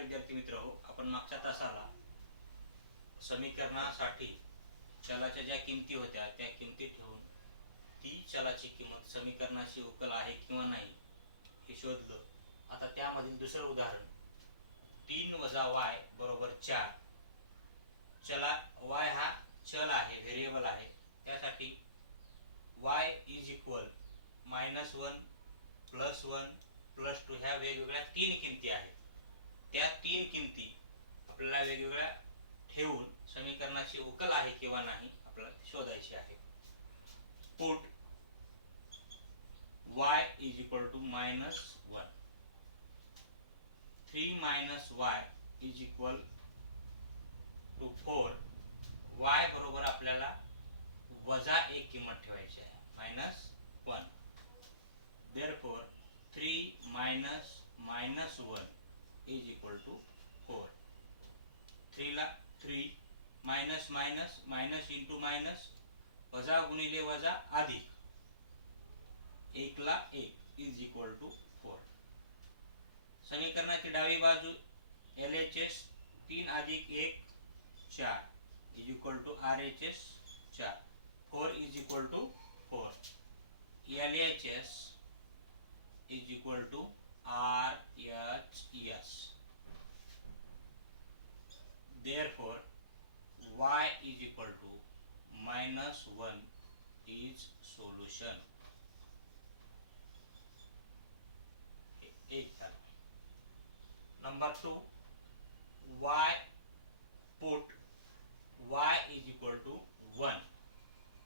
विद्यार्थी मित्र हो, आपण मागच्या तासाला समीकरणासाठी चलाच्या ज्या किमती होत्या त्या किमती ठेवून ती चलाची किंमत समीकरणाशी उकल आहे किंवा नाही हे शोधलं. आता त्यामधील दुसरं उदाहरण 3 वजा y बरोबर 4. चला y हा चल आहे, व्हेरिएबल आहे, त्यासाठी y इज इक्वल -1 +1 +2 ह्या वेगवेगळ्या 3 किमती आहेत. त्या 3 किमती आपल्याला वेगवेगळ्या ठेवून समीकरणाची उकल आहे किंवा नाही आपल्याला शोधायची आहे. Put y is equal to -1, 3 - y is equal to 4. y बरोबर आपल्याला -1 किंमत ठेवायची आहे, -1. therefore 3 - -1 is equal to 4. 3 ला 3, minus minus minus into minus, वजा गुणिले वजा अधिक, 1 ला 1 इज इक्वल टू 4. समीकरणाची डावी बाजू LHS 3 अधिक 1 4 is equal to RHS 4. 4 is equal to 4. LHS is equal to RHS. Therefore y is equal to -1 is solution. एक था. Number 2, y put y is equal to 1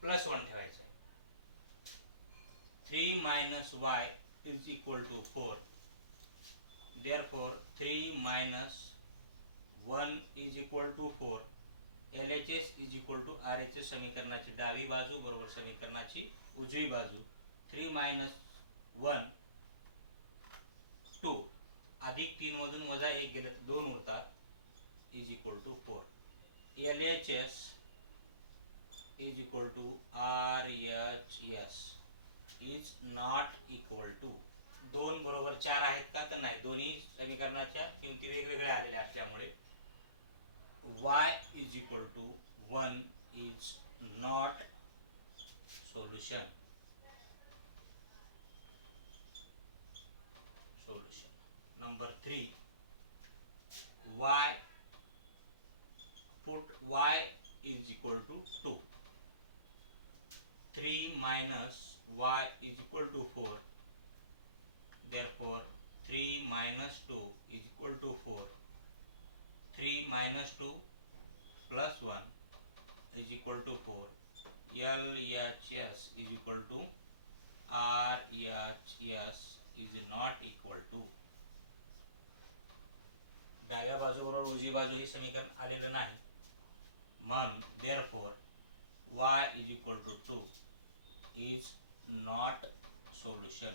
+1 ठेवायचं आहे. 3 - y is equal to 4. Therefore 3 - 1 is equal to 4. LHS is equal to RHS. समीकरणाची डावी बाजू बरोबर समीकरणाची उजवी बाजू. 3 - 1 2 अधिक 3 मधून वजा 1 गेले तर 2 उरतात is equal to 4. LHS is equal to RHS is not equal to. 2 बरोबर 4 आहेत का तर नाही, दोन्ही समीकरणाच्या किमती वेगवेगळ्या आलेल्या असल्यामुळे y is equal to 1 is not solution. Number 3, y put y is equal to 2. 3 minus y is equal to 4. Therefore 3 minus 2 is equal to 4. 3 minus 2 plus 1 is equal to 4. LHS is equal to RHS is not equal to. डाव्या बाजू बरोबर उजवी बाजू ही समीकरण आलेलं नाही, म्हणून therefore y is equal to 2 is not solution.